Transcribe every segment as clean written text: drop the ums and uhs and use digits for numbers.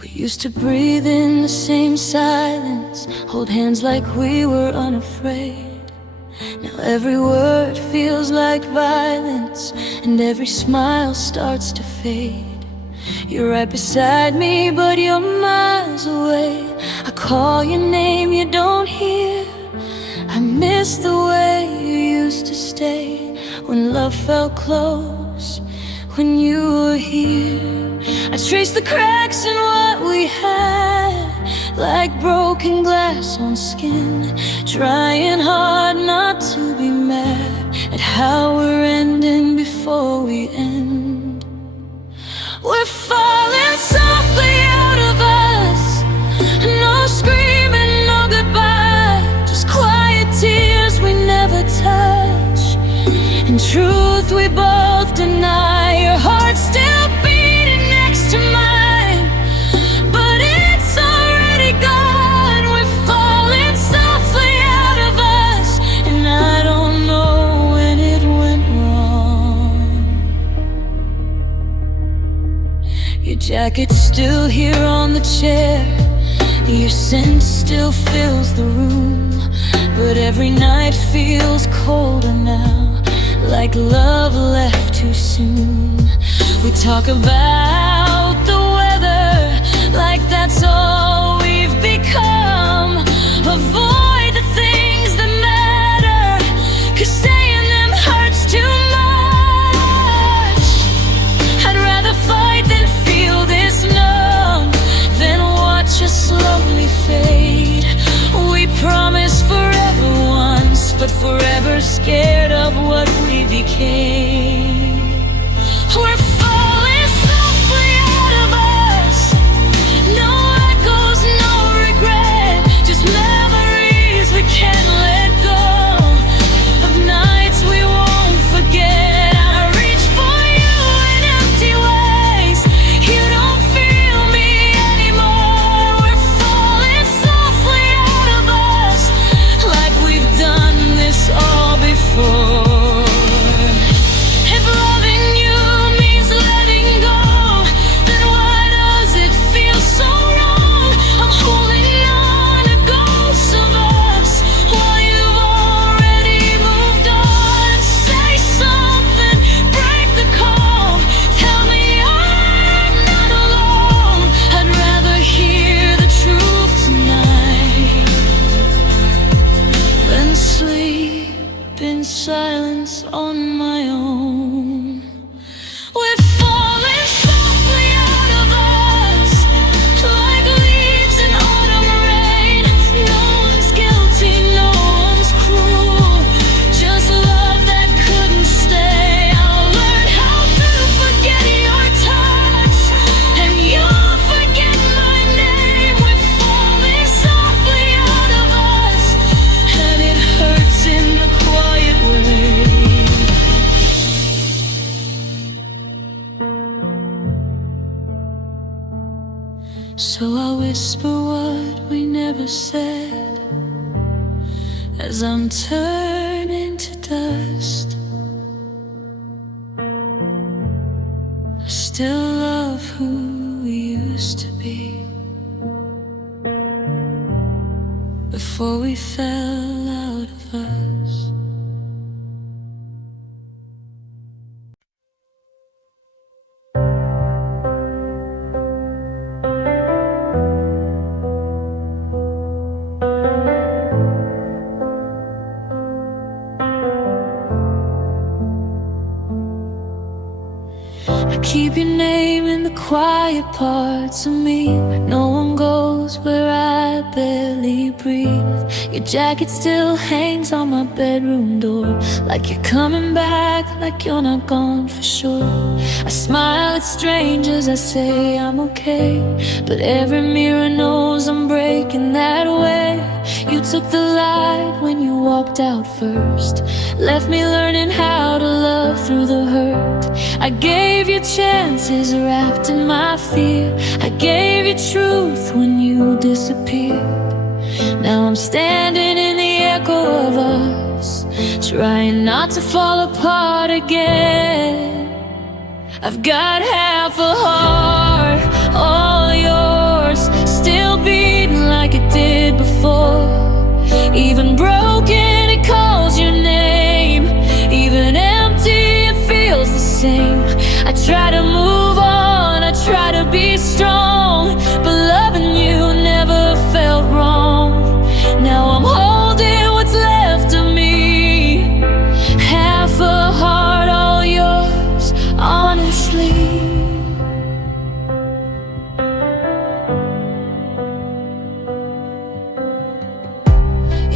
We used to breathe in the same silence, hold hands like we were unafraid. Now every word feels like violence, and every smile starts to fade. You're right beside me, but you're miles away. I call your name, you don't hear. I miss the way you used to stay when love felt close, when you were here. I trace the cracks in what we had, like broken glass on skin, trying hard not to be mad at how we're ending before we end. We're falling softly out of us, no screaming, no goodbye, just quiet tears we never touch. In truth we both deny, your heart's still beating next to mine, but it's already gone. We're falling softly out of us, and I don't know when it went wrong. Your jacket's still here on the chair, your scent still fills the room, but every night feels colder now, like love left too soon. We talk about the weather like that's all we've become. Avoid the things that matter, 'cause saying them hurts too much. I'd rather fight than feel this numb, than watch us slowly fade. We promised forever once, but forever scared of what we became. We're falling softly out of us, no echoes, no regret, just memories we can't let go, of nights we won't forget. I reach for you in empty ways, you don't feel me anymore. We're falling softly out of us, like we've done this all before. If loving you means letting go, then why does it feel so wrong? I'm holding on to ghosts of us while you've already moved on. Say something, break the cold, tell me I'm not alone. I'd rather hear the truth tonight than sleep in silence on my own. We're falling softly out of us, like leaves in autumn rain. No one's guilty, no one's cruel, just love that couldn't stay. I'll learn how to forget your touch, and you'll forget my name. We're falling softly out of us, and it hurts in the quiet way. So I whisper what we never said, as I'm turning to dust. I still love who we used to be, before we fell out of us. I keep your name in the quiet parts of me, no one goes where I barely breathe. Your jacket still hangs on my bedroom door, like you're coming back, like you're not gone for sure. I smile at strangers, I say I'm okay, but every mirror knows I'm breaking that way. You took the light when you walked out first, left me learning how to love through the hurt. I gave you chances wrapped in my fear, I gave you truth when you disappeared. Now I'm standing in the echo of us, trying not to fall apart again. I've got half a heart, all yours, still beating like it did before. Even broken, it calls your name. Even empty, it feels the same. I try to move on, I try to be strong, but loving you never felt wrong. Now I'm holding what's left of me, half a heart, all yours, honestly.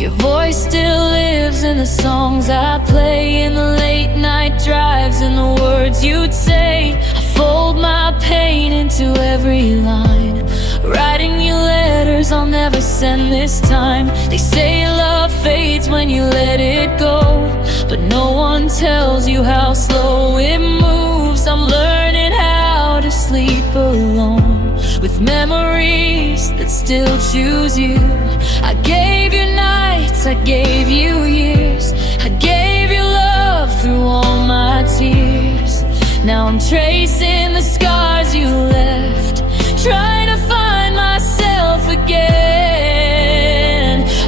Your voice still lives in the songs I play, in the late night drives, in the words you'd say. I fold my pain into every line, writing you letters I'll never send this time. They say love fades when you let it go, but no one tells you how slow it moves. I'm learning how to sleep alone, with memories that still choose you. I gave you nights, I gave you years, I gave you love through all my tears. Now I'm tracing the scars you left, trying to find myself again.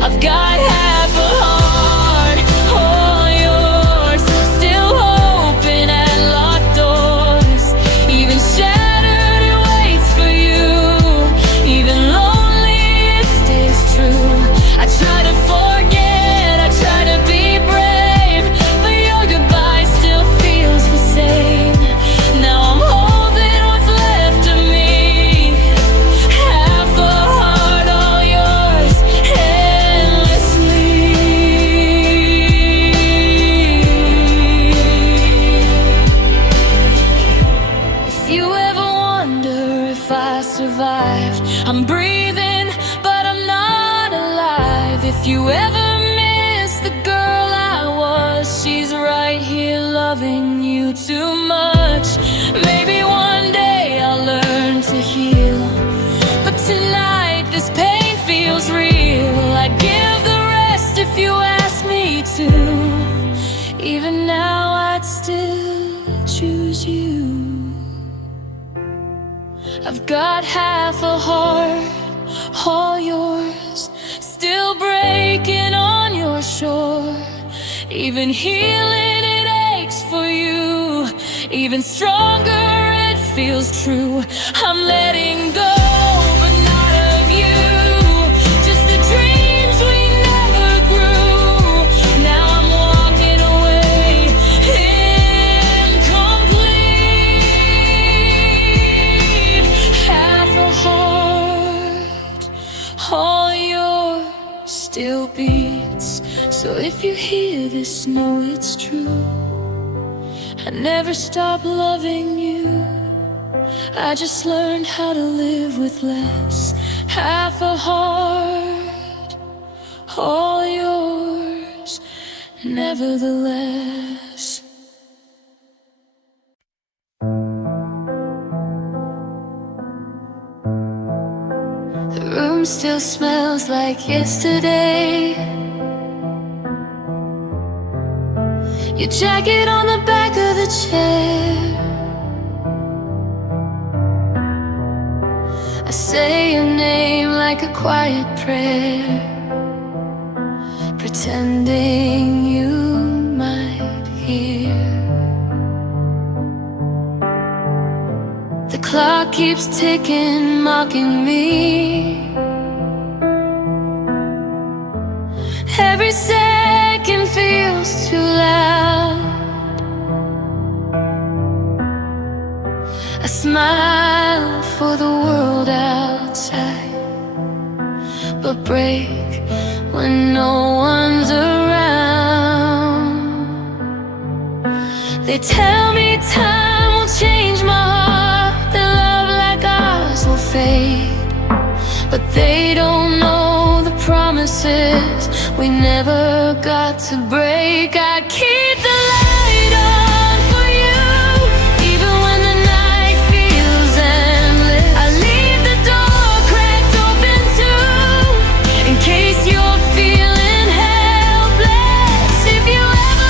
I've got half a heart, all yours, still hoping at locked doors. Even shattered, it waits for you. Even lonely, it stays true. I try to forget, I try to be brave, but your goodbye still feels the same. Now I'm holding what's left of me, half a heart, all yours, endlessly. If you ever wonder if I survived, I'm breathing, but I'm not alive. If you ever miss the girl I was, she's right here loving you too much. Maybe one day I'll learn to heal, but tonight this pain feels real. I'd give the rest if you asked me to. Even now I'd still choose you. I've got half a heart, all yours, still breaking on your shore. Even healing, it aches for you. Even stronger, it feels true. I'm letting go, but not of you, just the dreams we never grew. Now I'm walking away, incomplete. Half a heart, all yours, still beats. So if you hear this, know it's true. I never stopped loving you, I just learned how to live with less. Half a heart, all yours, nevertheless. The room still smells like yesterday. Your jacket on the back of the chair. I say your name like a quiet prayer, pretending you might hear. The clock keeps ticking, mocking me. Every second feels too loud. I smile for the world outside, but break when no one's around. They tell me time will change my heart, that love like ours will fade, but they don't know the promises we never got to break. I keep the light on for you, even when the night feels endless. I leave the door cracked open too, in case you're feeling helpless. If you ever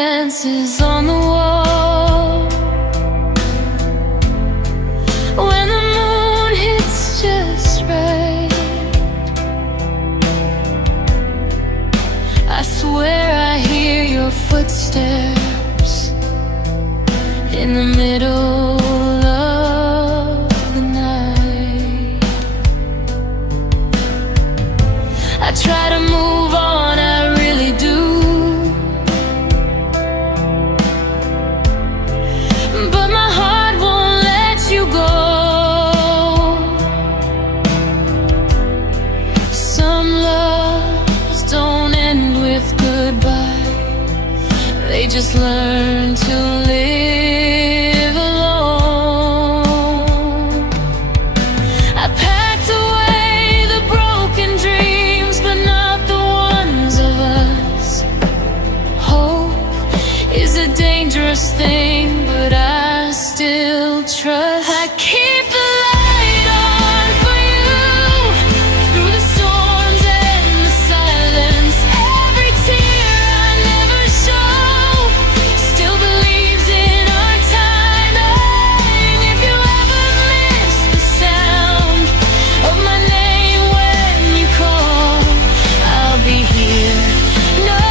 dances on the wall. When the moon hits just right, I swear I hear your footsteps in the middle of the night. I try to move on, I really do, but my heart won't let you go. Some loves don't end with goodbye, they just learn to live alone. I packed away the broken dreams, but not the ones of us. Hope is a dangerous thing, but I still trust. I keep the light on for you through the storms and the silence. Every tear I never show still believes in our timing. If you ever miss the sound of my name when you call, I'll be here no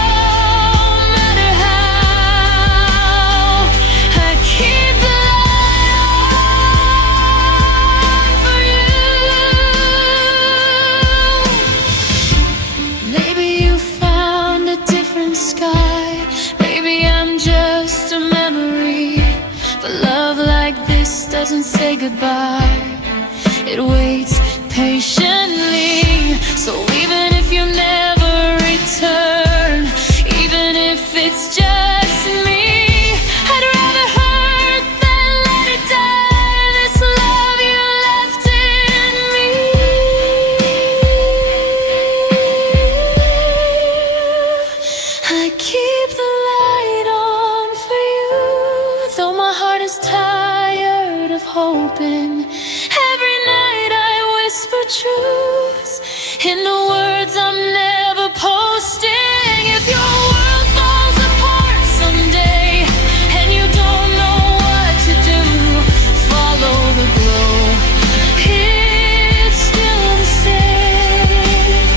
matter how. I keep the light on for you. Maybe you found a different sky, maybe I'm just a memory, but love like this doesn't say goodbye, it waits patiently. So even if you never return, even if it's just me, I'd rather hurt than let it die, this love you left in me. I keep the light on for you, though my heart is tired of hoping. Every night I whisper truths into words I'm never posting. If your world falls apart someday and you don't know what to do, follow the glow, it's still the same.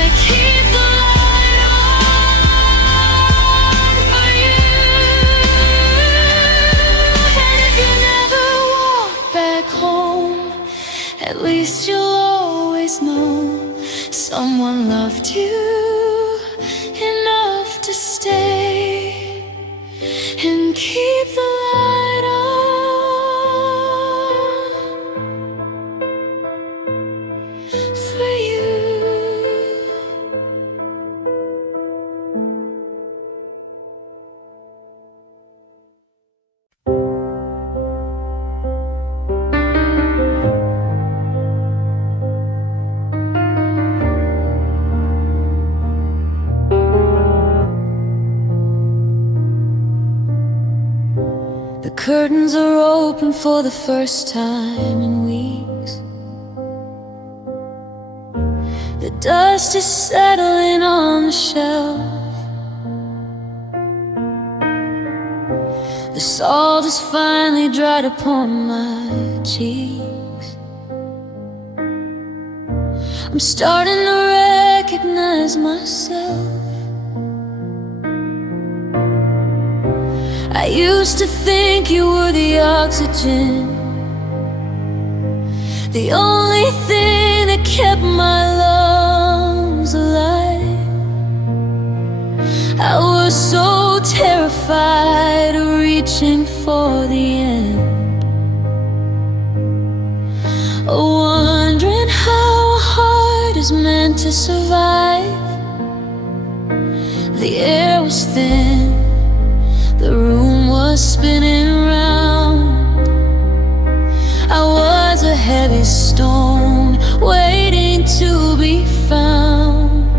I keep the light on for you. And if you never walk back home, at least you'll always know someone loved you enough to stay and keep the light on for you. The curtains are open for the first time in weeks. The dust is settling on the shelf. The salt is finally dried upon my cheeks. I'm starting to recognize myself. I used to think you were the oxygen, the only thing that kept my lungs alive. I was so terrified of reaching for the end, wondering how a heart is meant to survive. The air was thin, the room was spinning round. I was a heavy stone waiting to be found.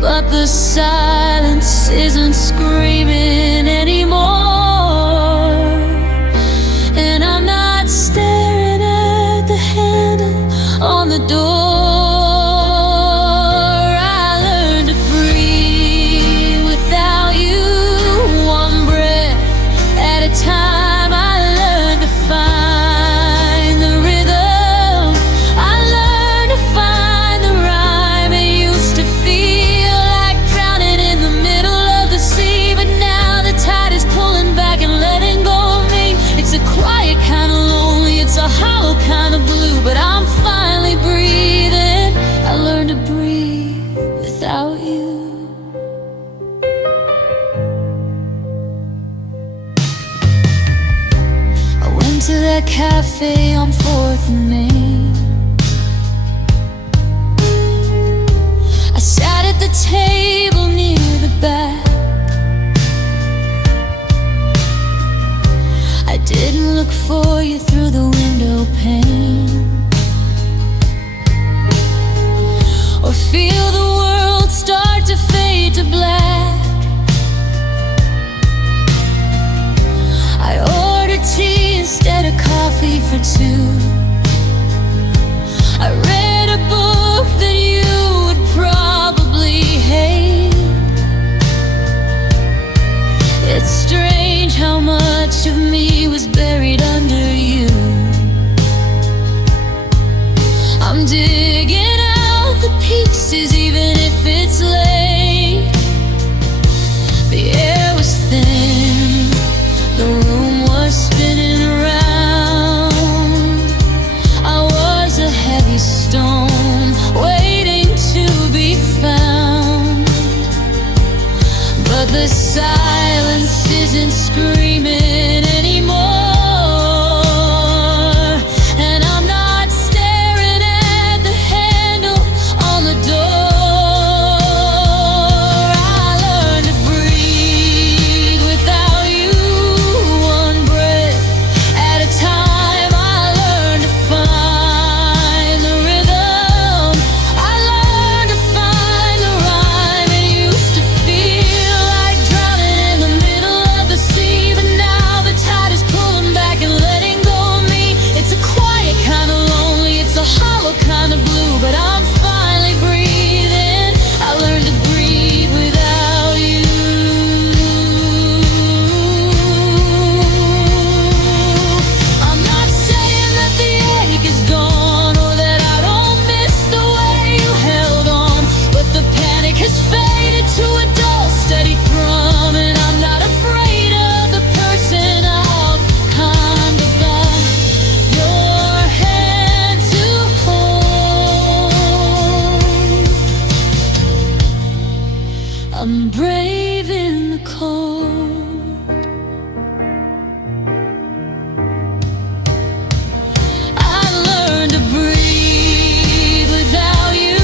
But the silence isn't screaming anymore, and I'm not staring at the handle on the door. I learned to breathe without I'm digging out the pieces even if it's late. The air was thin, the room was spinning around. I was a heavy stone waiting to be found. But the silence isn't screaming anymore. I'm brave in the cold. I learned to breathe without you,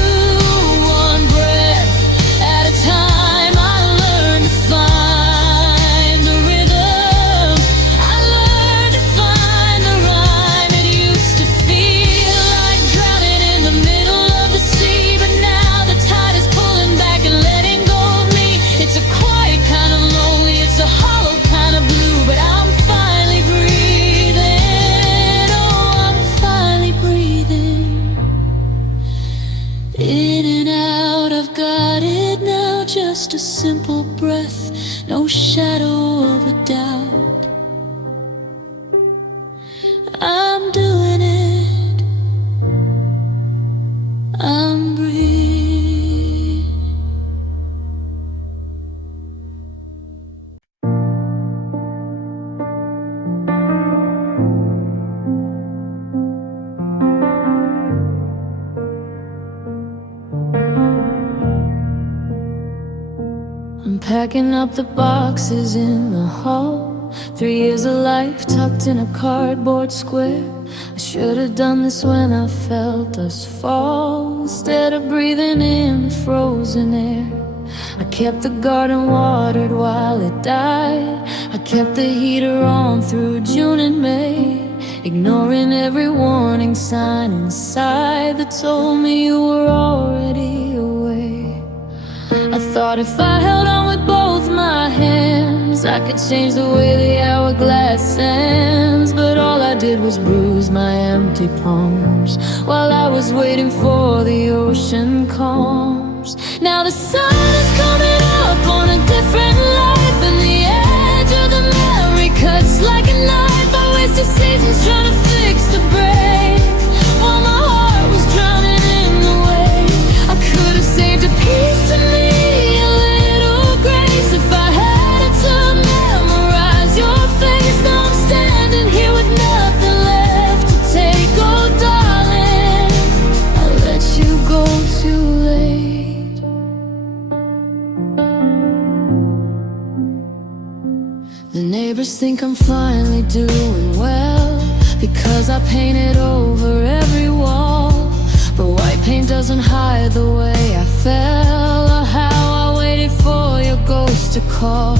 one breath at a time. I learned to find the rhythm. I learned to find the rhyme. It used to feel like drowning in the middle of the sea, but now the tide is pulling back and letting go. It's a quiet kind of lonely, it's a hollow kind of blue, but I'm finally breathing. Oh, I'm finally breathing. In and out, I've got it now. Just a simple breath, no shadow of a doubt. I'm doing it. I'm breathing. I'm packing up the boxes in the hall. 3 years of life tucked in a cardboard square. I should have done this when I felt us fall, instead of breathing in the frozen air. I kept the garden watered while it died. I kept the heater on through June and May, ignoring every warning sign inside that told me you were already away. I thought if I held on with both my hands, I could change the way the hourglass ends. But all I did was bruise my empty palms while I was waiting for the ocean calms. Now the sun is coming up on a different life, and the edge of the memory cuts like a knife. I wasted seasons trying to fix the break while my heart was drowning in the wave. I could have saved a piece of me, a little grace, if I had it to memorize your face. Now I'm standing here with nothing left to take. Oh darling, I let you go too late. The neighbors think I'm finally doing well because I painted over every wall. But white paint doesn't hide the way I fell, or how I waited for your ghost to call.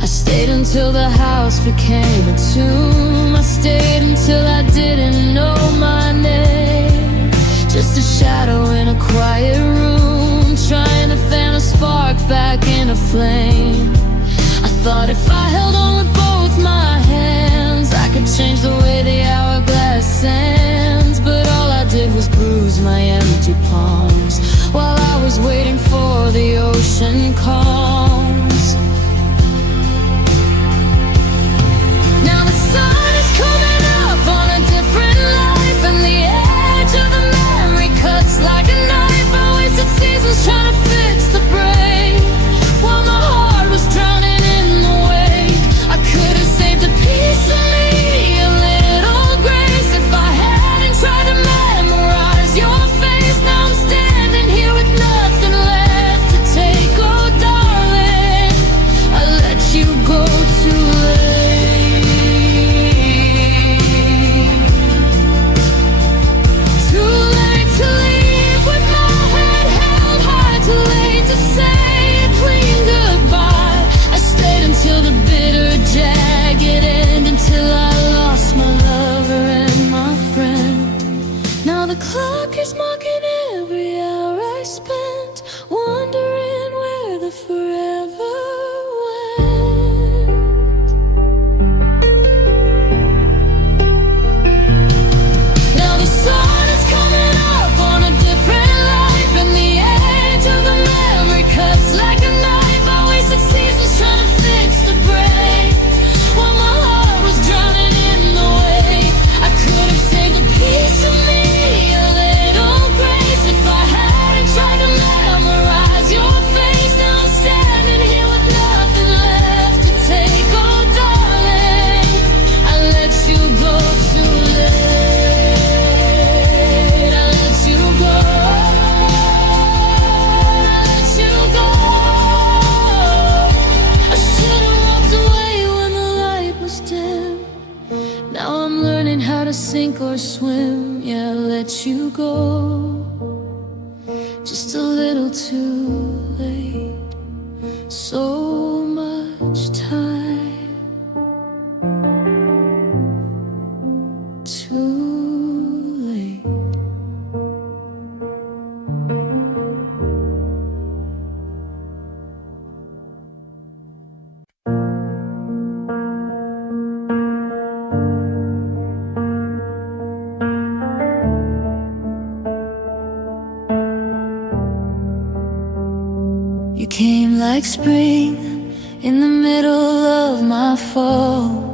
I stayed until the house became a tomb. I stayed until I didn't know my name. Just a shadow in a quiet room, trying to fan a spark back in a flame. I thought if I held on with both my hands, I could change the way the hourglass ends. But all I did was bruise my empty palms while I was waiting for the ocean calms. Now the sun is coming up on a different life, and the edge of the memory Now the clock is marking every hour I spent, wondering where the forever went. Now the sun is coming up on a different life, and the edge of the memory cuts like a knife. I wasted seasons trying to fix the break, while my heart was drowning in the wake. I could have saved a piece of me, a little grace, if I hadn't tried to memorize your face. Now I'm standing here with nothing left to take. Oh darling, I let you go too late. I let you go, I let you go. I should've walked away when the light was dim. Now I'm learning how to sink or swim. Yeah, I let you go, just a little too late. So much time too late. You came like spring in the middle of my fall.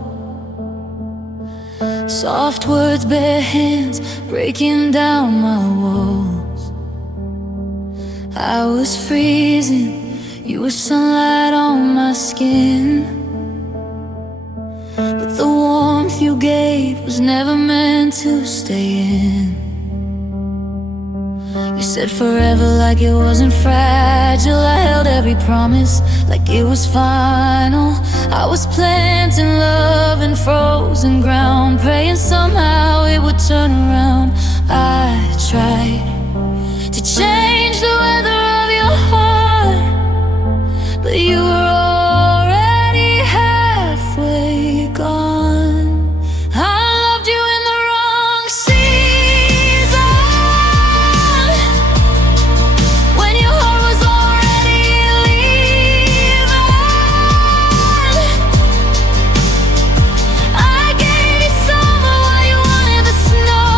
Soft words, bare hands, breaking down my walls. I was freezing, you were sunlight on my skin. But the warmth you gave was never meant to stay in. You said forever like it wasn't fragile. I held every promise like it was final. I was planting love in frozen ground, praying somehow it would turn around. I tried to change the weather of your heart, but you were already halfway gone. I loved you in the wrong season, when your heart was already leaving. I gave you summer while you wanted the snow,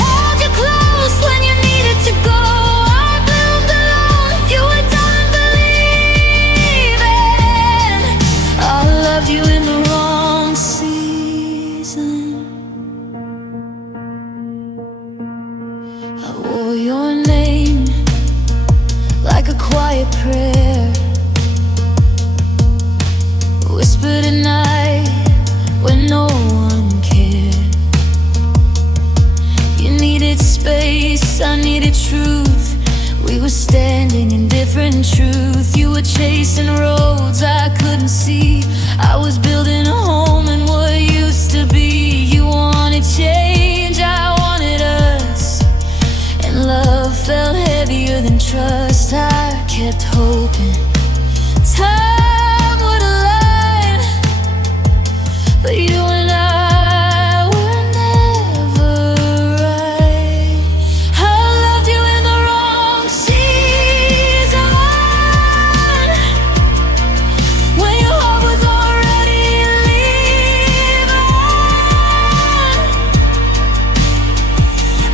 held you close when you needed to go. I bloomed alone, you were done believing. I loved you in the wrong season. I wore your name like a quiet prayer, whispered at night when no one cared. You needed space, I needed truth. We were standing in different truth. You were chasing roads I couldn't see. I was building a home in what used to be. You wanted change, I wanted us, and love felt heavier than trust. I kept hoping time would align, but you and I were never right. I loved you in the wrong season, when your heart was already leaving.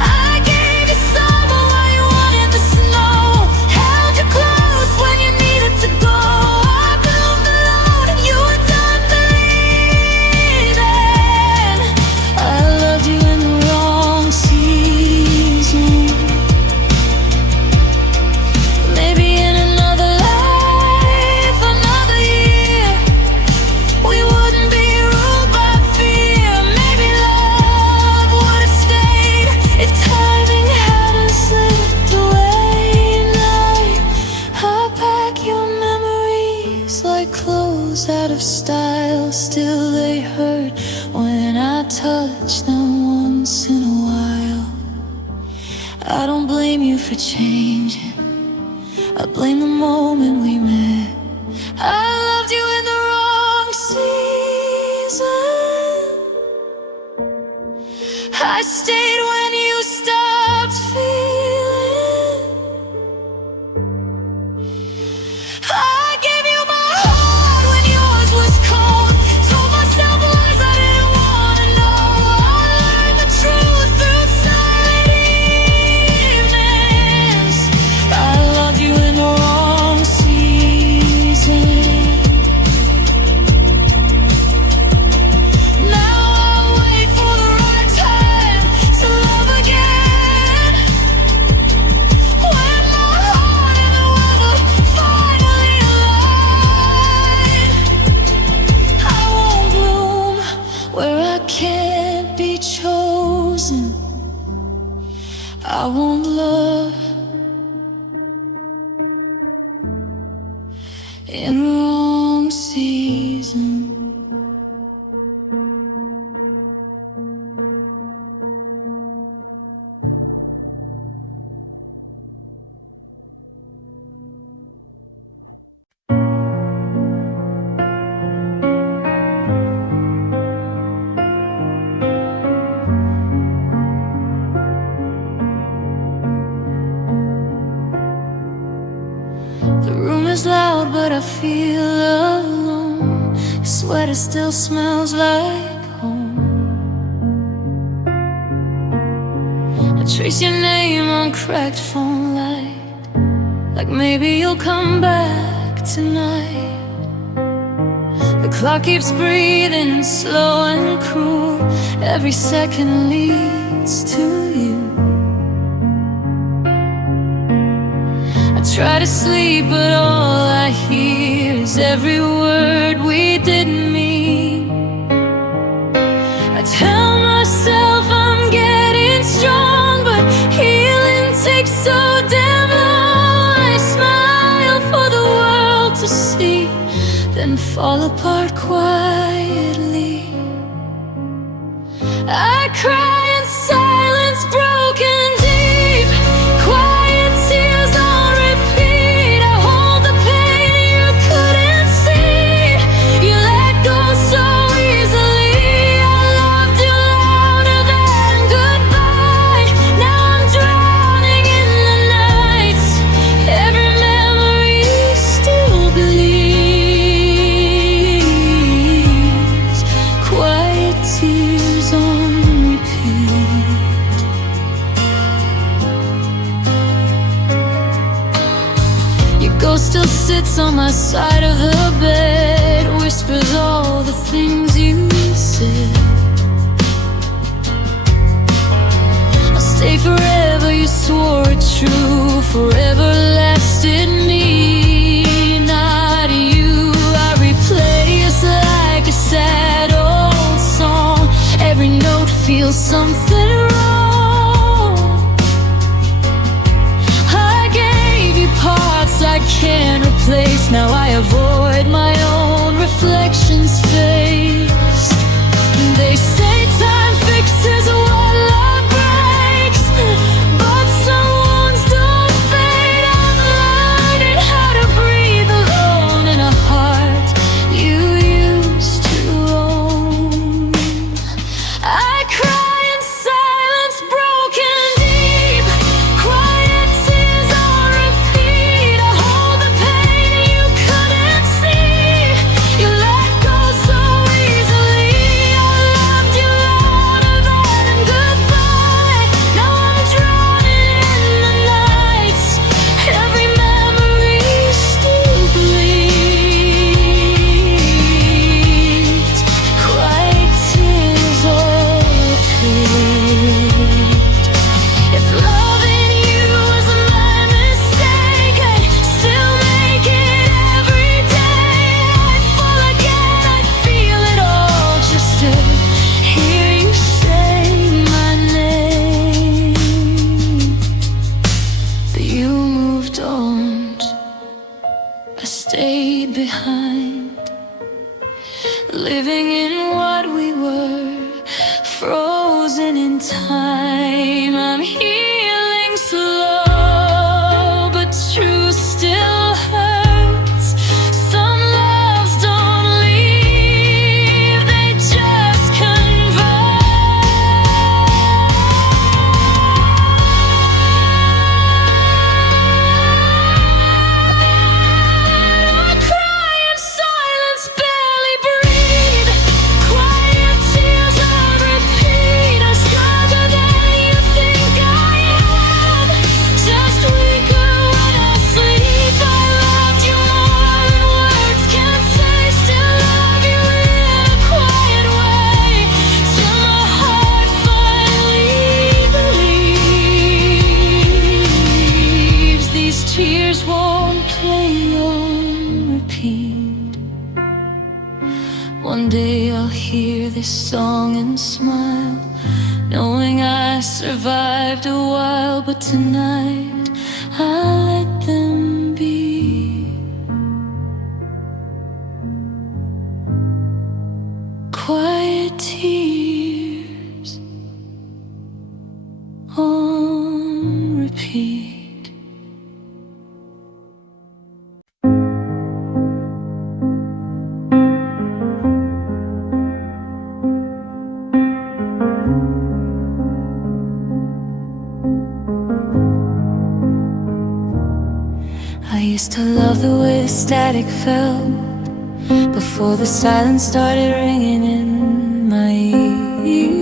I gave you summer while you wanted the snow, held you close when you needed to go. I bloomed alone and you were done believing. I loved you in the wrong season. Maybe in another life, another year, we wouldn't be ruled by fear. Maybe love would have stayed if timing hadn't slipped away. Now I pack your memories like clothes out of style. Still they hurt when I touch them once in a while. I don't blame you for changing, I blame the moment we met. I loved you in the wrong season. I stayed when you stopped I won't love in the wrong season. The room is loud, but I feel alone. Your sweater still smells like home. I trace your name on cracked phone light, like maybe you'll come back tonight. The clock keeps breathing slow and cruel. Every second leads to you. I try to sleep, but all I hear is every word we didn't mean. I tell myself I'm getting strong, but healing takes so damn long. I smile for the world to see, then fall apart quietly. I cry in silence, broken deep, quiet tears on repeat. I hold the pain you couldn't see. You let go so easily. I loved you louder than goodbye. Now I'm drowning in the nights. Every memory still bleeds. Quiet tears on repeat. Your ghost still sits on my side of the bed, whispers all the things you said. I'll stay forever, you swore it true, forever lasted me, not you. I replay it's like a sad old song. Every note feels something wrong. I gave you parts I can't replace. Now I avoid my own reflection's face. They say time fixes what love breaks, but some wounds don't fade. I'm learning how to breathe alone in a heart you used to own. I cry in silence, broken deep, quiet tears on repeat. I hold the pain you couldn't see. You let go so easily. I loved you louder than goodbye. Now I'm drowning in the nights. Every memory still bleeds. Quiet tears on repeat. If loving you was my mistake, I'd still make it every day. I'd fall again, I'd feel it all just to hear you say my name. But you moved on, I stayed behind, living in what we were, frozen in time. I'm healing slow, but truth still hurts. Some loves don't leave, they just convert. I cry in silence, barely breathe. Quiet tears on repeat. I'm stronger than you think I am. Just weaker when I sleep. I loved you more than words can say. Still love you in a quiet way, till my heart finally believes. These tears won't play on repeat. One day I'll hear this song and smile, knowing I survived a while, but tonight I let them be. Quiet tears on repeat. I used to love the way the static felt before the silence started ringing in my ears.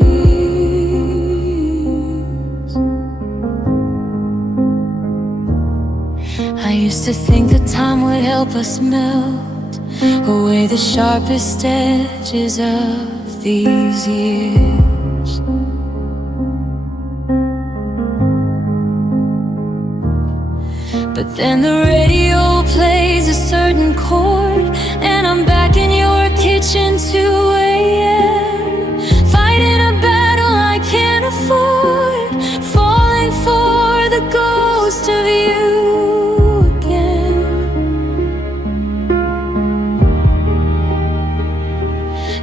I used to think that time would help us melt away the sharpest edges of these years. But then the radio plays a certain chord, and I'm back in your kitchen 2 a.m. fighting a battle I can't afford, falling for the ghost of you again.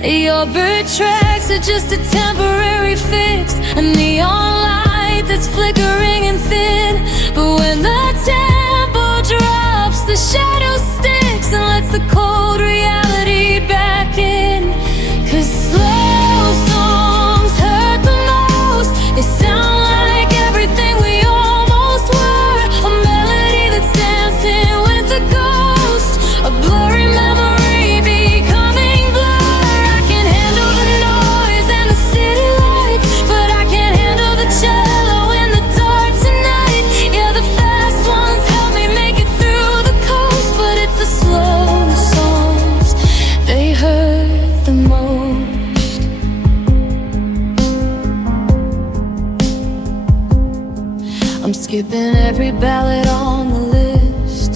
Your bird tracks are just a temporary fix, a neon light that's flickering and thin. But when the tempo drops, the shadow sticks and lets the cold reality back in. 'Cause slow songs hurt the most. They sound like everything we almost were, a melody that's dancing with a ghost, a blurry memory becoming blur. I can handle the noise and the city lights, but I can't handle the cello in the dark tonight. Yeah, the fast ones help me make it through the coast, but it's the slow songs, they hurt the most. I'm skipping every ballad on the list.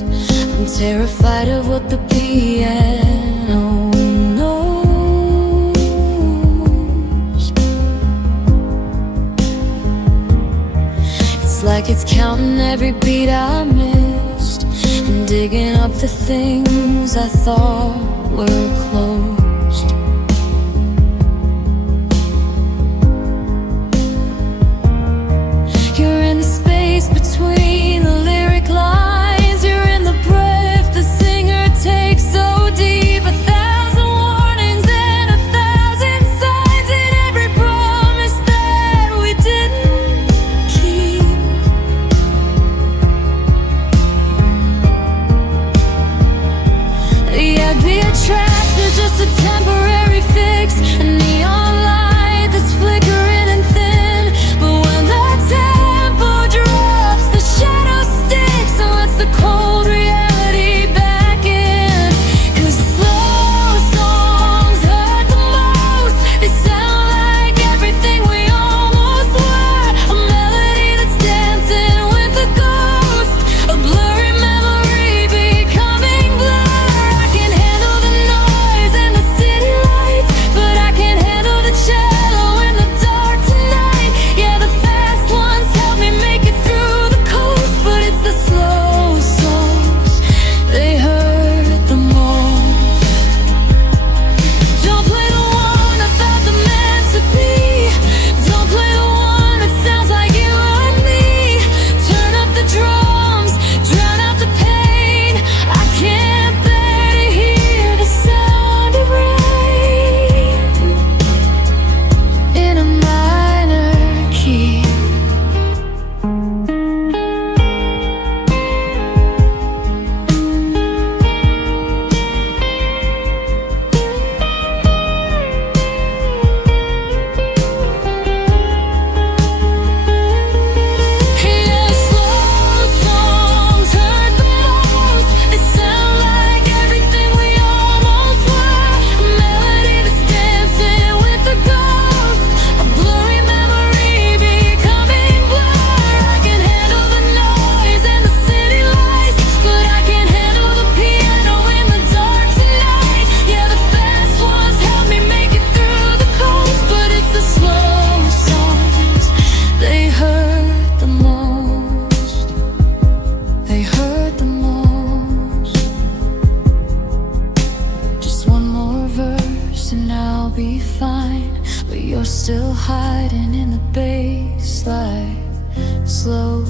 I'm terrified of what the piano knows. It's like it's counting every beat I missed and digging up the things I thought were closed. You're in the space between the lyric lines. You're in the breath the singer takes so deep. 1,000 warnings and 1,000 signs in every promise that we didn't keep. Yeah, beer tracks are just a temporary fix, a neon light that's flickering and thin. But when the tempo drops, the shadow sticks and lets the cold reality back in. 'Cause slow songs hurt the most. They sound like everything we almost were, a melody that's dancing with a ghost, a blurry memory becoming blur. I can handle the noise and the city lights, but I can't handle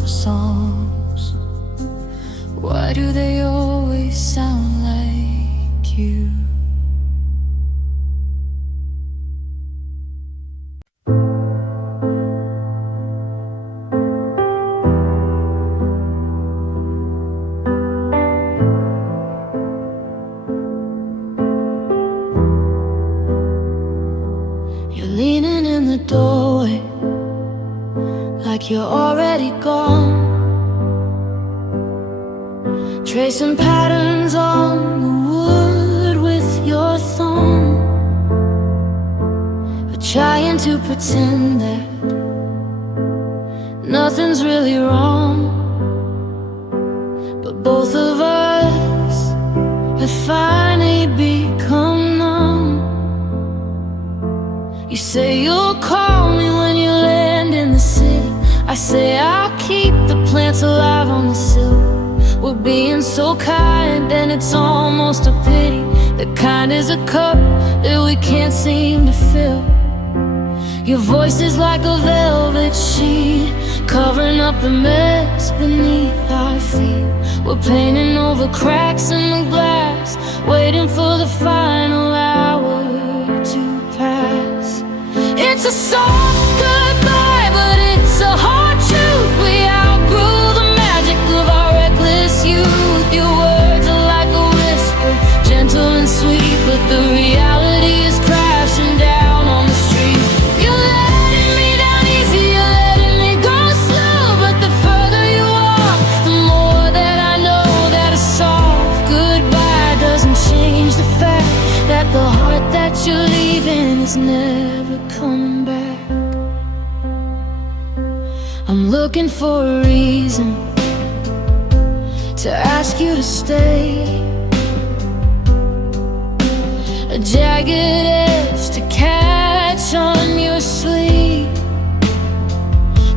songs? Why do they always sound like you? You're leaning in the doorway like you're already gone, tracing patterns on the wood with your thumb, but trying to pretend that nothing's really wrong. But both of us have finally become numb. You say you'll call me when you land in the city. I say I'll keep the plants alive on the sill. We're being so kind and it's almost a pity. The kind is a cup that we can't seem to fill. Your voice is like a velvet sheet, covering up the mess beneath our feet. We're painting over cracks in the glass, waiting for the final hour to pass. It's a soft goodbye, but it's a hard truth. We outgrew the magic of our reckless youth. Your words are like a whisper, gentle and sweet, but the reality is crashing down on the street. You're letting me down easy, you're letting me go slow, but the further you walk, the more that I know that a soft goodbye doesn't change the fact that the heart that you're leaving is never coming back. I'm looking for a reason to ask you to stay, a jagged edge to catch on your sleeve,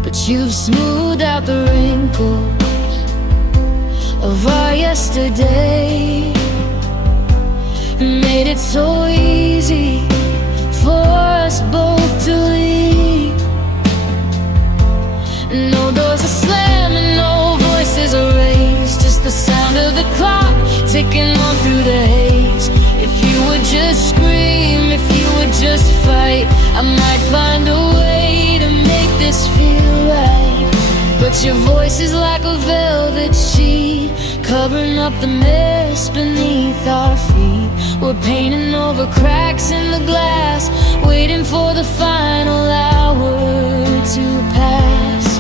but you've smoothed out the wrinkles of our yesterday and made it so easy for us both to leave. No doors are slamming, no voices are raised, just the sound of the clock ticking on through the haze. If you would just scream, if you would just fight, I might find a way to make this feel right. But your voice is like a velvet sheet, covering up the mess beneath our feet. We're painting over cracks in the glass, waiting for the final hour to pass.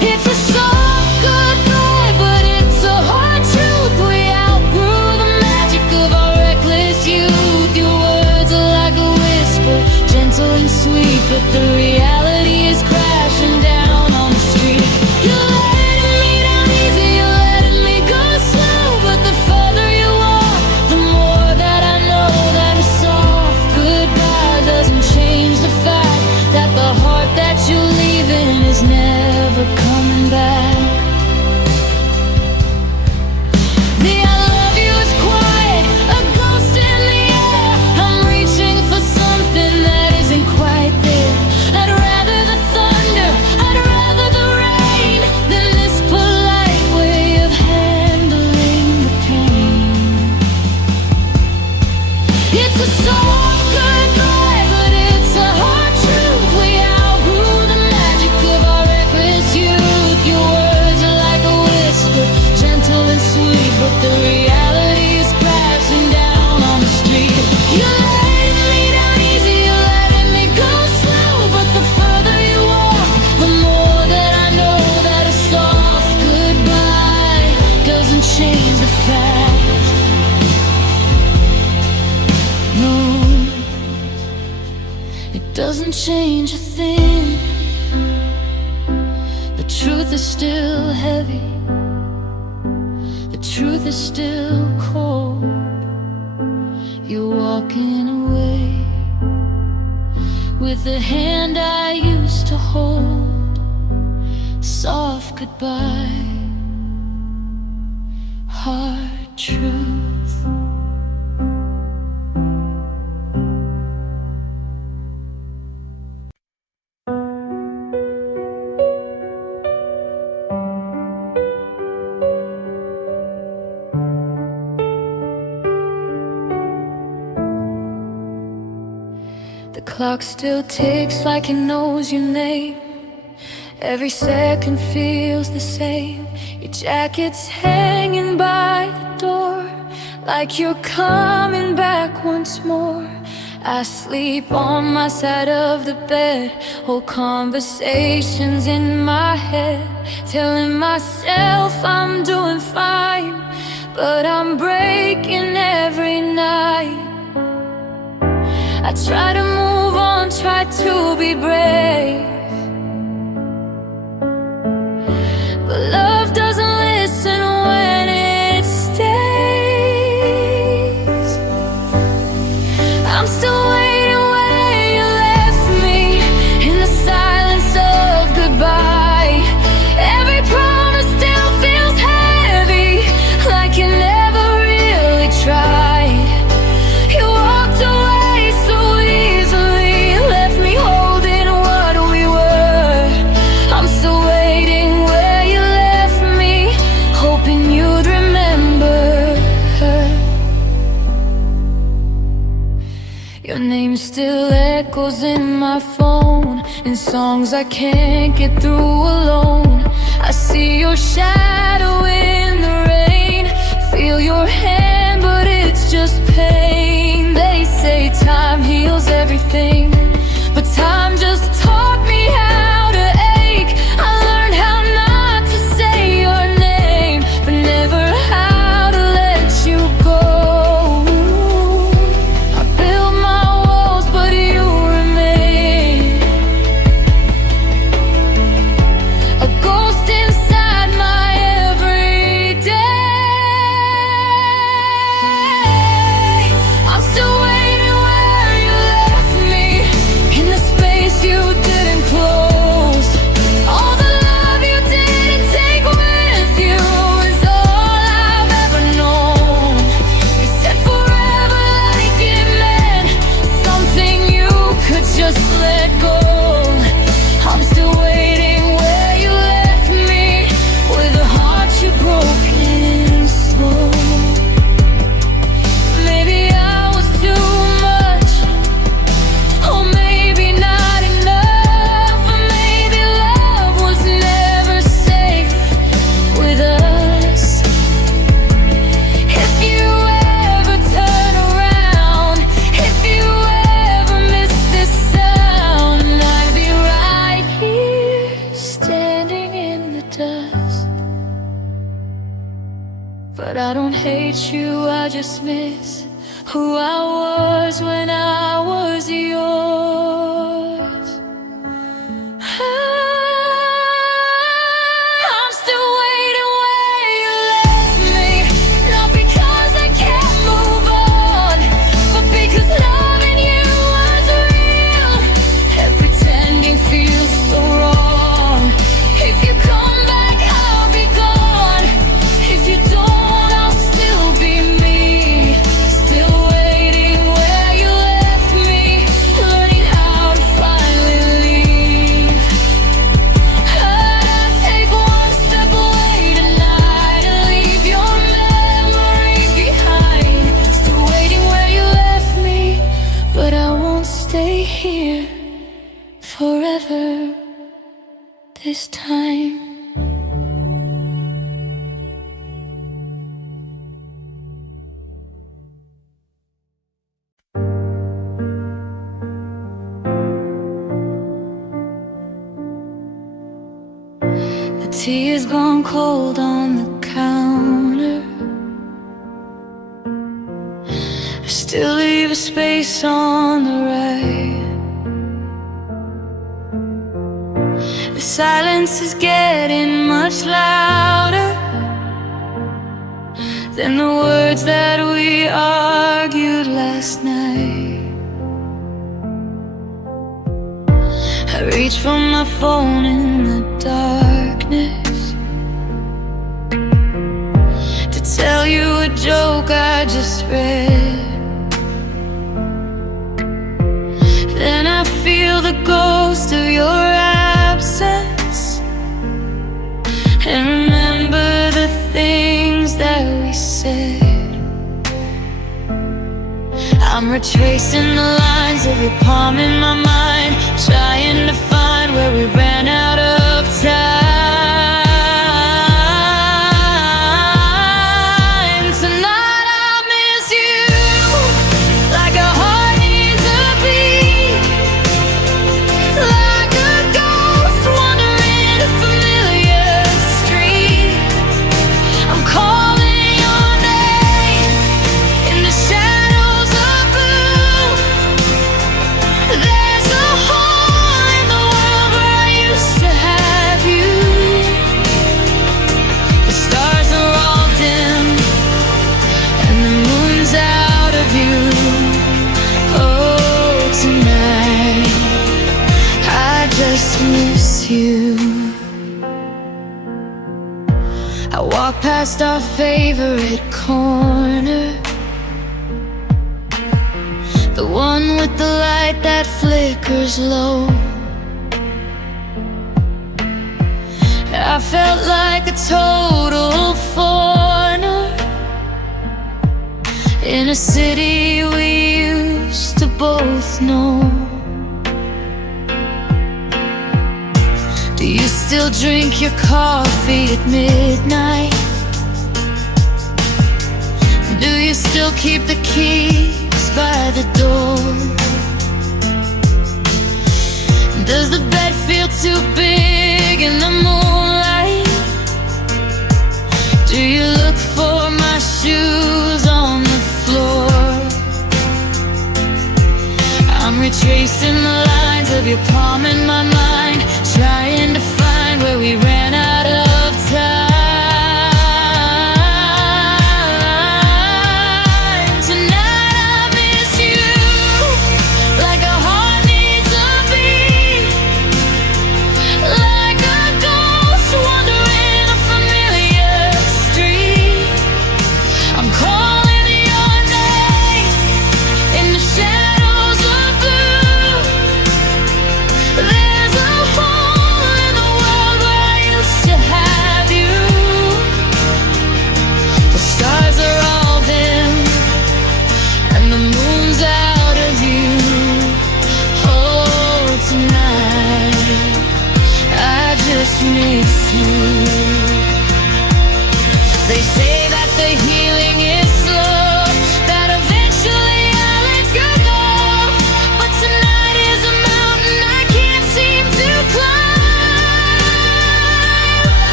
It's a soft goodbye, but it's a hard truth. We outgrew the magic of our reckless youth. Your words are like a whisper, gentle and sweet, but the reality is crashing down on the street. You're letting me down easy, you're letting me go slow, but the further you walk, the more that I know that a soft goodbye doesn't change the fact that the heart that you're leaving is never coming back. The I love you is quiet, a ghost in the air. I'm reaching for something that isn't quite there. I'd rather the thunder, I'd rather the rain than this polite way of handling the pain. It's a soft goodbye, but it's a hard truth. We outgrew the magic of our reckless youth. Your words are like a whisper, gentle and sweet, but the reality is crashing down on the street. You're letting me down easy, you're letting me go slow, but the further you walk, the more that I know that a soft goodbye doesn't change the fact. No, it doesn't change a thing. The truth is still heavy, the truth is still cold. You're walking away with the hand I used to hold. Soft goodbye, hard truth. clock still ticks like it knows your name. Every second feels the same. Your jacket's hanging by the door, like you're coming back once more. I sleep on my side of the bed, whole conversations in my head, telling myself I'm doing fine, but I'm breaking every night. I try to move on, try to be brave, but love doesn't listen when it stays. I'm still waiting where you left me, in the silence of goodbye. Every promise still feels heavy, like you never really tried. You walked away so easily, left me holding what we were. I'm still waiting where you left me, hoping you'd remember her. Your name still echoes in my phone, in songs I can't get through alone. I see your shadow in the rain, feel your hand, but it's just pain. They say time heals everything, but time just taught me how to ache. I learned how not to say your name, but never how to let you go. I built my walls, but you remain a ghost inside my everyday. I'm still waiting where you left me, in the space you didn't close. All the love you didn't take with you is all I've ever known. You said forever like it meant something you could just let go. I'm still waiting where you left me, with a heart you broke in slow. Maybe I was too much, or maybe not enough, or maybe love was never safe with us. If you ever turn around, if you ever miss this sound, I'd be right here, standing in the dust. But I don't hate you, I just miss who I was when I was yours. I'm still waiting where you left me, not because I can't move on, but because loving you was real, and pretending feels so wrong. If you come back, I'll be gone. If you don't, I'll still be me, still waiting where you left me, learning how to finally leave. I'll take one step away tonight and leave your memory behind. Still waiting where you left me, but I won't stay here forever this time. The tea is gone cold on the counter. I still leave a space on the right. The silence is getting much louder than the words that we argued last night. I reach for my phone in the darkness to tell you a joke I just read. Then I feel the ghost of your absence and remember the things that we said. I'm retracing the lines of your palm in my mind, trying to find where we ran out of time. Tonight I miss you like a heart needs a beat, like a ghost wandering a familiar street. I'm calling your name in the shadows of blue. There's a hole in the world where I used to have you. The stars are all dim and the moon's out of view. Oh, tonight I just miss you. I walk past our favorite corner, the one with the light that flickers low. I felt like a total foreigner in a city we used to both know. Do you still drink your coffee at midnight? Do you still keep the keys by the door? Does the bed feel too big in the moonlight? Do you look for my shoes on the floor? I'm retracing the lines of your palm in my mind, trying to find where we ran out of time. Tonight I miss you like a heart needs a beat, like a ghost wandering a familiar street. I'm calling your name in the shadows of blue. There's a hole in the world where I used to have you. The stars are all dim and the moon's out of view. Oh, tonight I just miss you. They say that the healing is slow, that eventually I'll let go. But tonight is a mountain I can't seem to climb.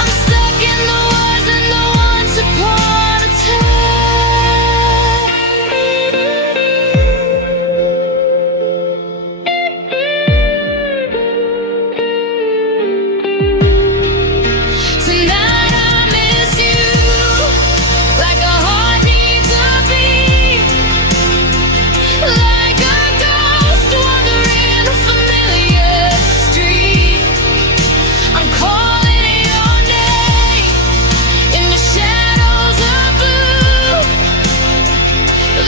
I'm stuck in the was and the once upon a Tonight I miss you like a heart needs a beat, like a ghost wandering a familiar street. I'm calling your name in the shadows of blue.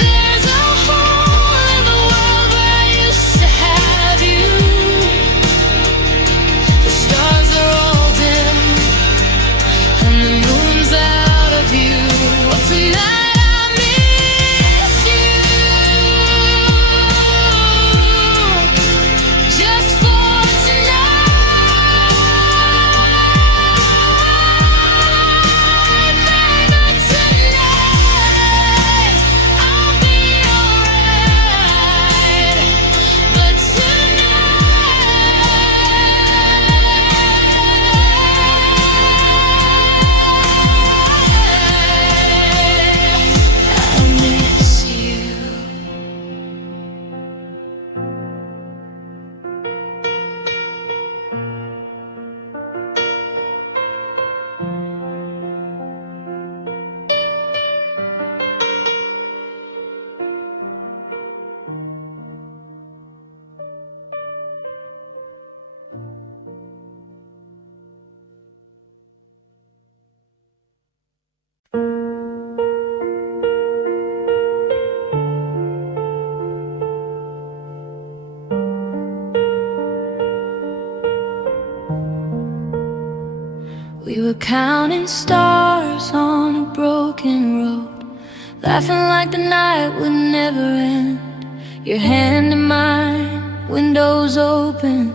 There's a hole in the world where I used to have you. The stars are all dim and the moon's out of view. Well, tonight I miss you just for tonight. Maybe tonight I'll be alright, but I miss you. We were counting stars on a broken road, laughing like the night would never end. Your hand in mine, windows open.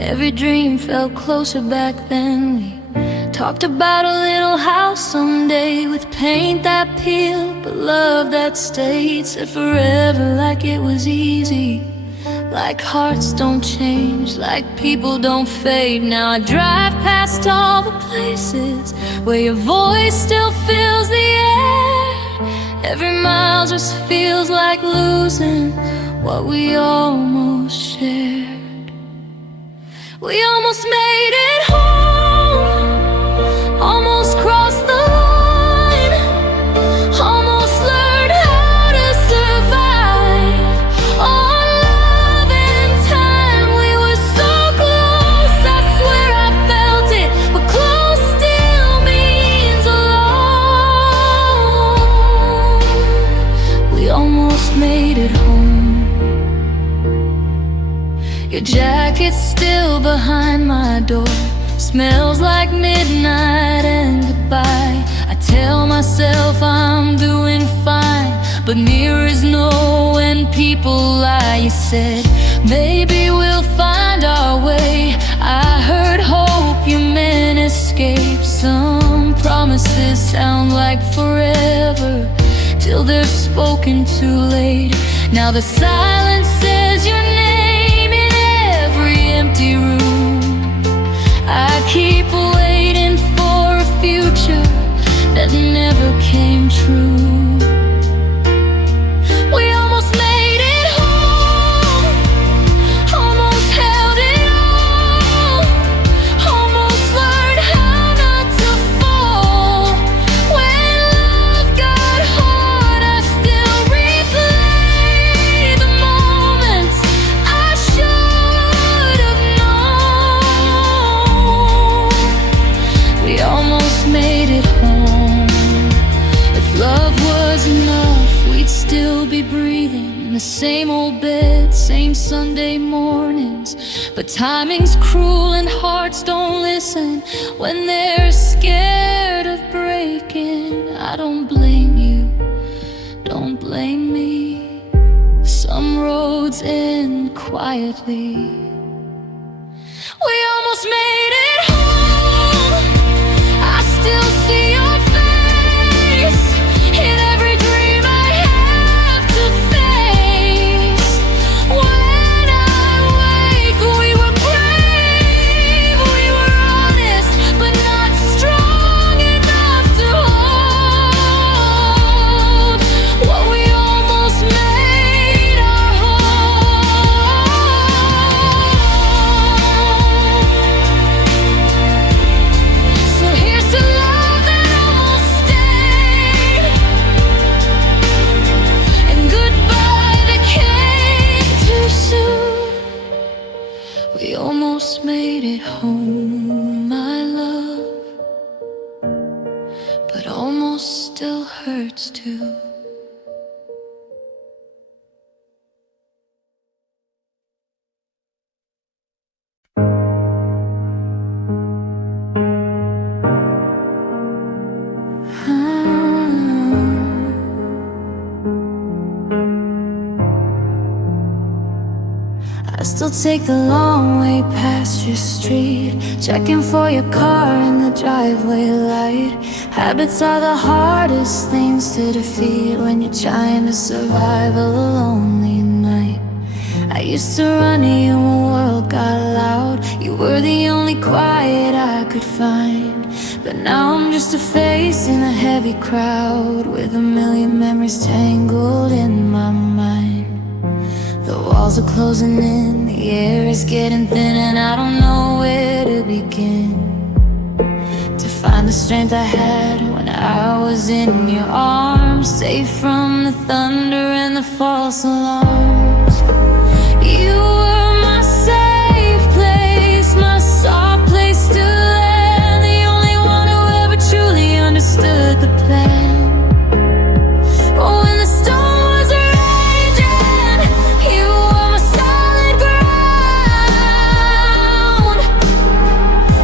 Every dream felt closer back then. We talked about a little house someday, with paint that peeled, but love that stayed. Said forever like it was easy, like hearts don't change, like people don't fade. Now I drive past all the places where your voice still fills the air. Every mile just feels like losing what we almost shared. We almost made it home, almost crossed the line, almost learned how to survive on love and time. We were so close, I swear I felt it, but close still means alone. We almost made it home. Your jacket's still behind my door, smells like midnight and goodbye. I tell myself I'm doing fine, but mirrors know when people lie. You said, maybe we'll find our way. I heard hope, you meant escape. Some promises sound like forever, till they're spoken too late. Now the silence says your name in every empty room. I keep waiting for a future that never came true. We almost made it home, almost held it all, almost learned how not to fall. When love got hard, I still replay the moments I should have known. We almost made it home. If love was enough, we'd still be breathing in the same old bed, same Sunday mornings. But timing's cruel and hearts don't listen when they're scared of breaking. I don't blame you, don't blame me. Some roads end quietly. We almost made it home. I still see your face in every dream I have to face. When I wake, we were brave, we were honest, but not strong enough to hold what we almost made our home. So here's to love that almost stayed, and goodbye that came too soon. We almost made it home, my love, but almost still hurts too. I still take the long way past your street, checking for your car in the driveway light. Habits are the hardest things to defeat when you're trying to survive a lonely night. I used to run to you when the world got loud. You were the only quiet I could find. But now I'm just a face in a heavy crowd, with a million memories tangled in my mind. The walls are closing in, the air is getting thin, and I don't know where to begin to find the strength I had when I was in your arms, safe from the thunder and the false alarms. You were my safe place, my soft place to land, the only one who ever truly understood the plan. When the storm was raging, you were my solid ground,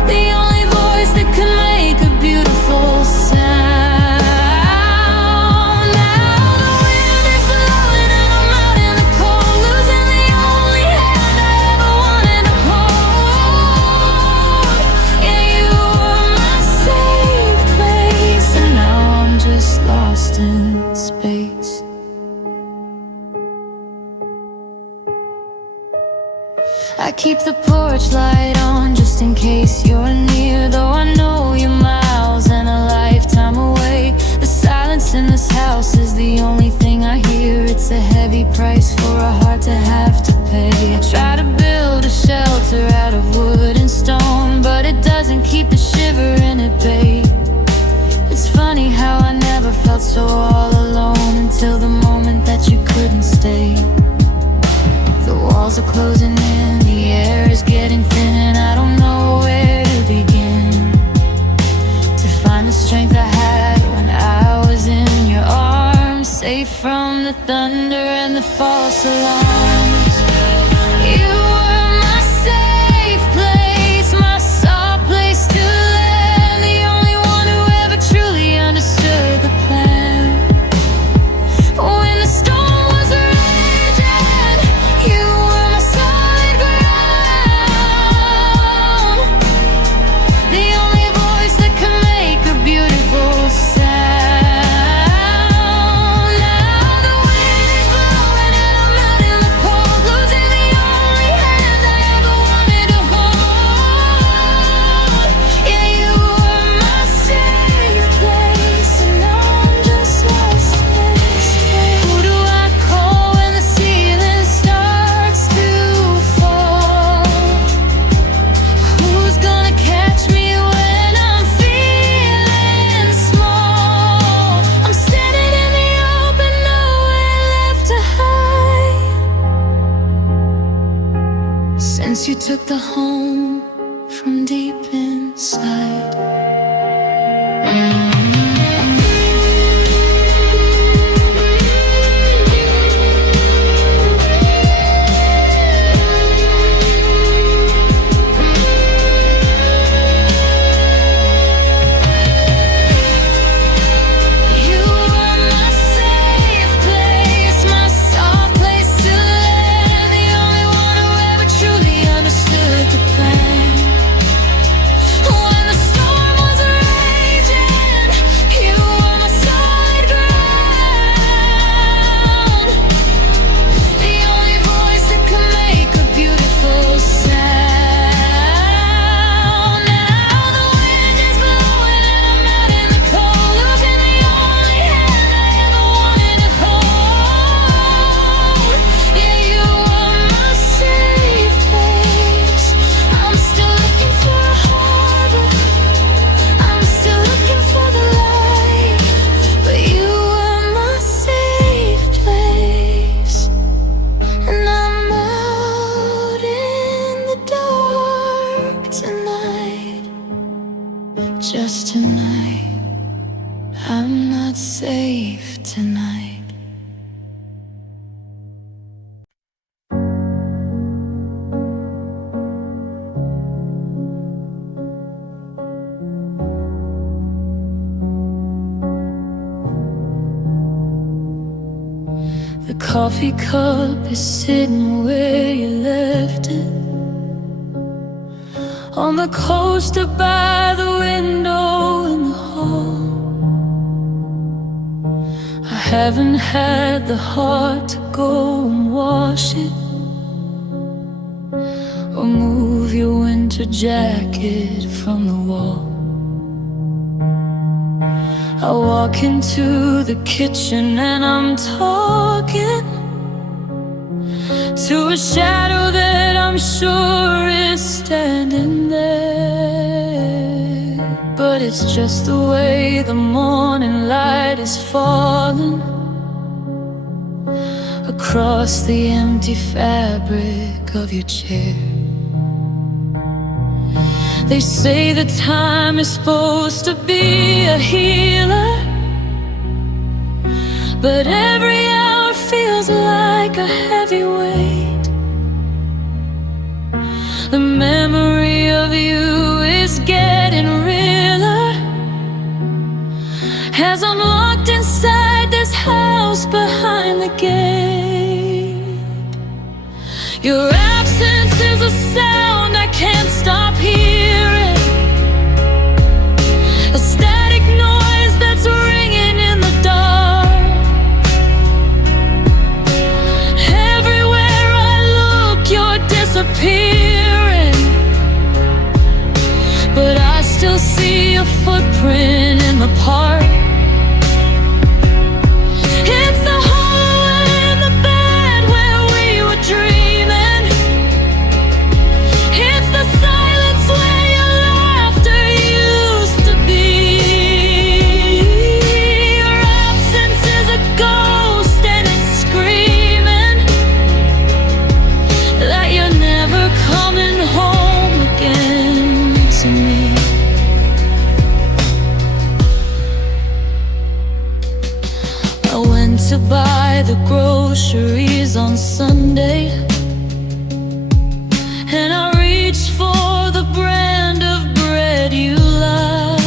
the only voice that could make a beautiful sound. Now lost in space. I keep the porch light on just in case you're near, though I know you're miles and a lifetime away. The silence in this house is the only thing I hear. It's a heavy price for a heart to have to pay. I try to build a shelter out of wood and stone, but it doesn't keep the shiver in at bay. It's funny how I never felt so all alone until the moment that you couldn't stay. The walls are closing in, the air is getting thin, and I don't know where to begin to find the strength I had when I was in your arms, safe from the thunder and the false alarms. You were my safe place, my soft place to land, the only one who ever truly understood the plan. When the storm was raging, you were my solid ground, the only voice that could make a beautiful sound. Now the wind is blowing and I'm out in the cold, losing the only hand I ever wanted to hold. Yeah, you were my safe place, and now I'm just lost in space. Who do I call when the ceiling starts to fall? Who's gonna catch me when I'm feeling small? I'm standing in the open, nowhere left to hide. Since you took the home from deep inside. You were my safe place, my soft place to land, the only one who ever truly understood the plan. When the storm was raging, you were my solid ground, the only voice that could make a beautiful sound. Now the wind is blowing and I'm out in the cold, losing the only hand I ever wanted to hold. Yeah, you were my safe place. I'm still looking for a harbor, I'm still looking for the light, but you were my safe place. And I'm out in the dark tonight, just tonight. I'm not safe tonight. The coffee cup is sitting where you left it, on the coaster by the window in the hall. I haven't had the heart to go and wash it, or move your winter jacket from the wall. I walk into the kitchen and I'm talking to a shadow that I'm sure is standing there. But it's just the way the morning light is falling across the empty fabric of your chair. They say that time is supposed to be a healer, but every hour feels like a heavy weight. The memory of you is getting realer, as I'm locked inside this house behind the gate. Your absence is a sound I can't stop hearing, a static noise that's ringing in the dark. footprint in the park. It's the hallway in the bed where we were dreaming. It's the silence where your laughter used to be. Your absence is a ghost and it's screaming that you're never coming home again to me. I went to buy the groceries on Sunday, and I reached for the brand of bread you like.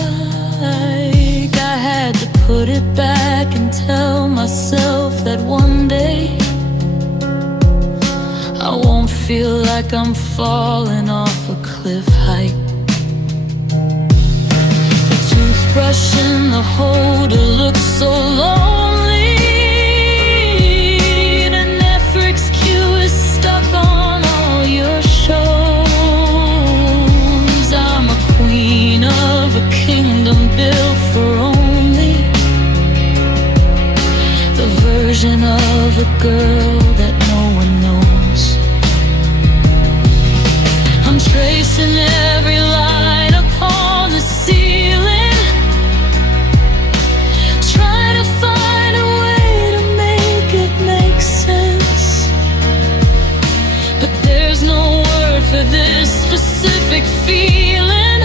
I had to put it back and tell myself that one day I won't feel like I'm falling off a cliff height. The toothbrush in the holder looks so lonely. The Netflix queue is stuck on all your shows. I'm a queen of a kingdom built for only the version of a girl that no one knows. I'm tracing every line upon the ceiling, trying to find a way to make it make sense. But there's no word for this specific feeling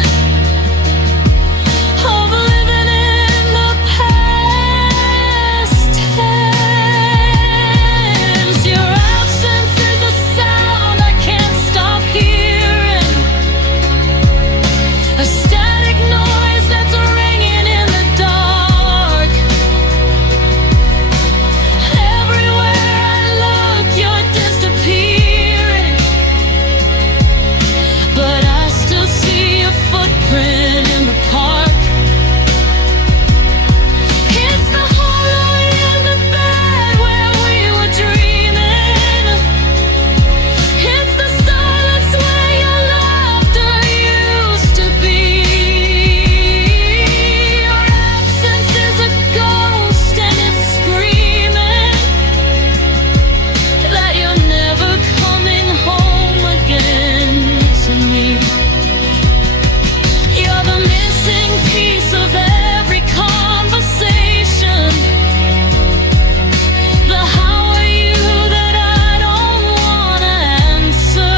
of living in the past tense. Your absence is a sound I can't stop hearing, a static noise that's ringing in the dark. Everywhere I look, you're disappearing, but I still see your footprint in the park. It's the hallway in the bed where we were dreaming. It's the silence where your laughter used to be. Your absence is a ghost and it's screaming that you're never coming home again to me. You're the missing piece of every conversation, the how are you that I don't wanna answer,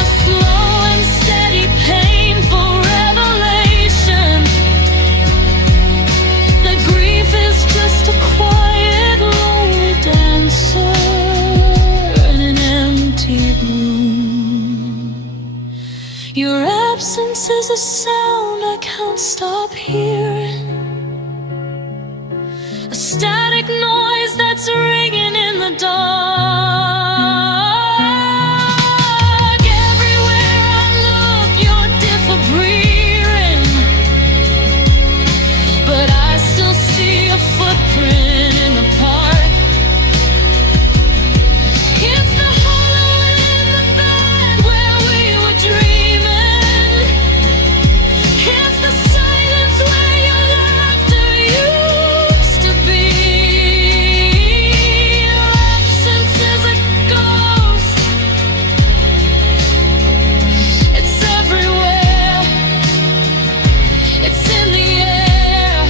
a slow and steady painful revelation that grief is just a quiet lonely dancer in an empty room. Your absence is a sound I can't stop hearing, a static noise that's ringing in the dark. Everywhere I look, you're disappearing, but I still see a footprint in the park. It's the hallway in the bed where we were dreaming. It's the silence where your laughter used to be. Your absence is a ghost. It's everywhere. It's in the air.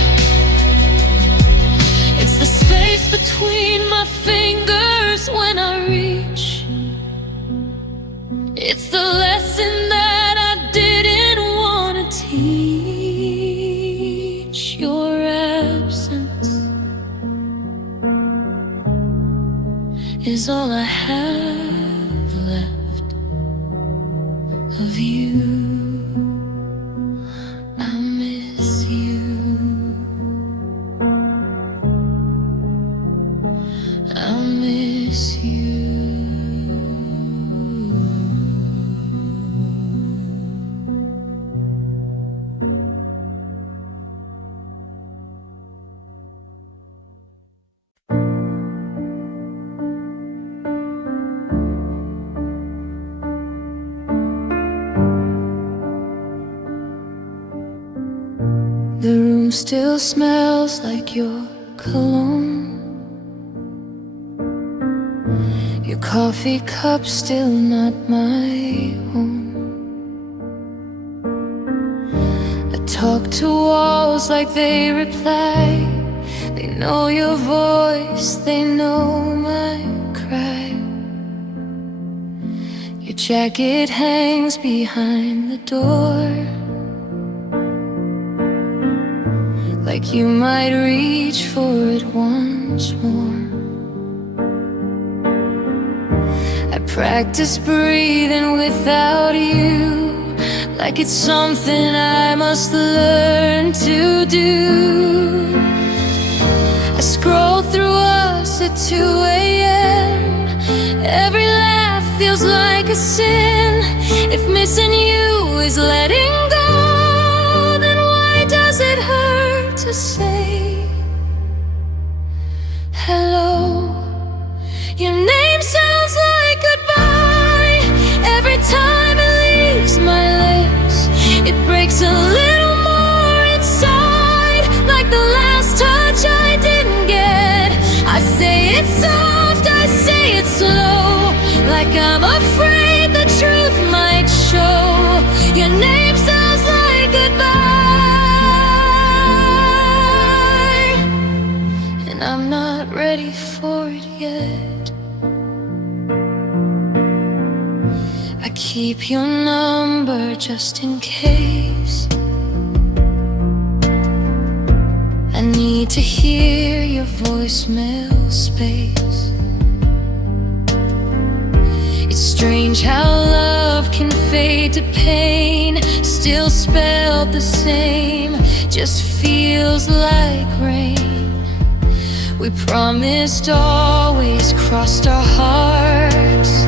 It's the space between my fingers when I reach. It's the lesson that I didn't want to teach. Your absence is all I have left of you. I miss you. I miss you. The room still smells like your cologne. Your coffee cup still not my own. I talk to walls like they reply. They know your voice, they know my cry. Your jacket hangs behind the door, like you might reach for it once more. I practice breathing without you, like it's something I must learn to do. I scroll through us at 2 a.m. Every laugh feels like a sin. If missing you is letting go, then why does it hurt to say hello? Your name sounds like goodbye. Every time it leaves my lips, it breaks a little more inside, like the last touch I didn't get. I say it soft, I say it slow, like I'm afraid the truth might show. Your name sounds like goodbye, and I'm not ready for it yet. I keep your number just in case. I need to hear your voicemail space. It's strange how love can fade to pain, still spelled the same, just feels like rain. We promised always, crossed our hearts,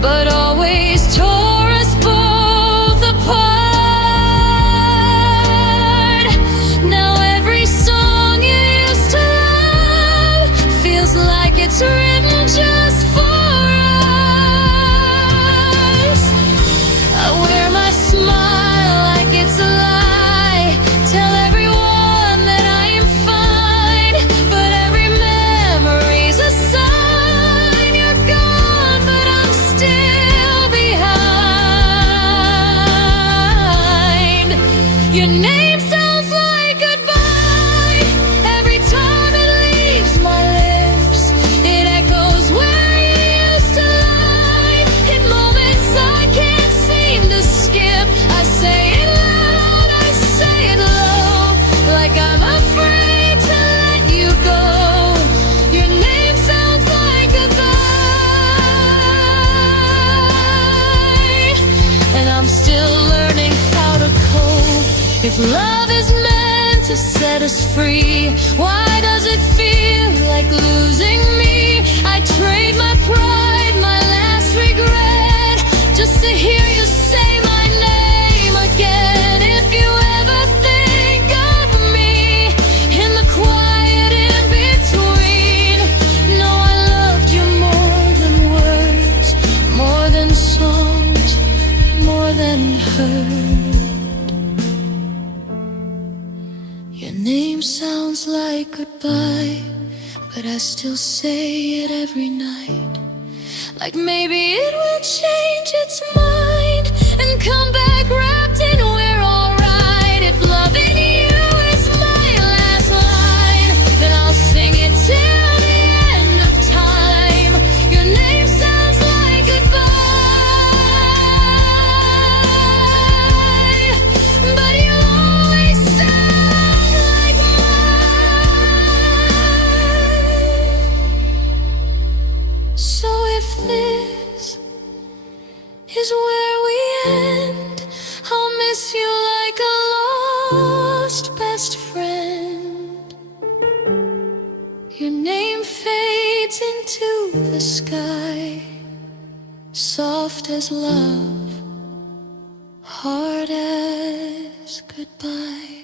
but always tore us both apart. Now every song you used to love feels like it's written just for us. I wear my smile like it's a lie, tell everyone that I am fine, but every memory's a sign. You're gone, but I'm still behind. Your name sounds like goodbye. Every time it leaves my lips, it echoes where you used to lie. In moments I can't seem to skip, I say it loud, I say it low, like I'm afraid to let you go. Your name sounds like goodbye, and I'm still learning how to cope. If love is meant to set us free, why does it feel like losing me? I trade my pride, my last regret, just to hear you say my name again. If you ever think of me in the quiet in between, know I loved you more than words, more than songs, more than hurt. Your name sounds like goodbye, but I still say it every night, like maybe it will change its mind and come back wrapped in we're alright. If loving you is my last line, then I'll sing it till the end of time. Your name sounds like goodbye, but you always sound like mine. So if this is where we end, I'll miss you like a lost best friend. Your name fades into the sky, soft as love, hard as goodbye.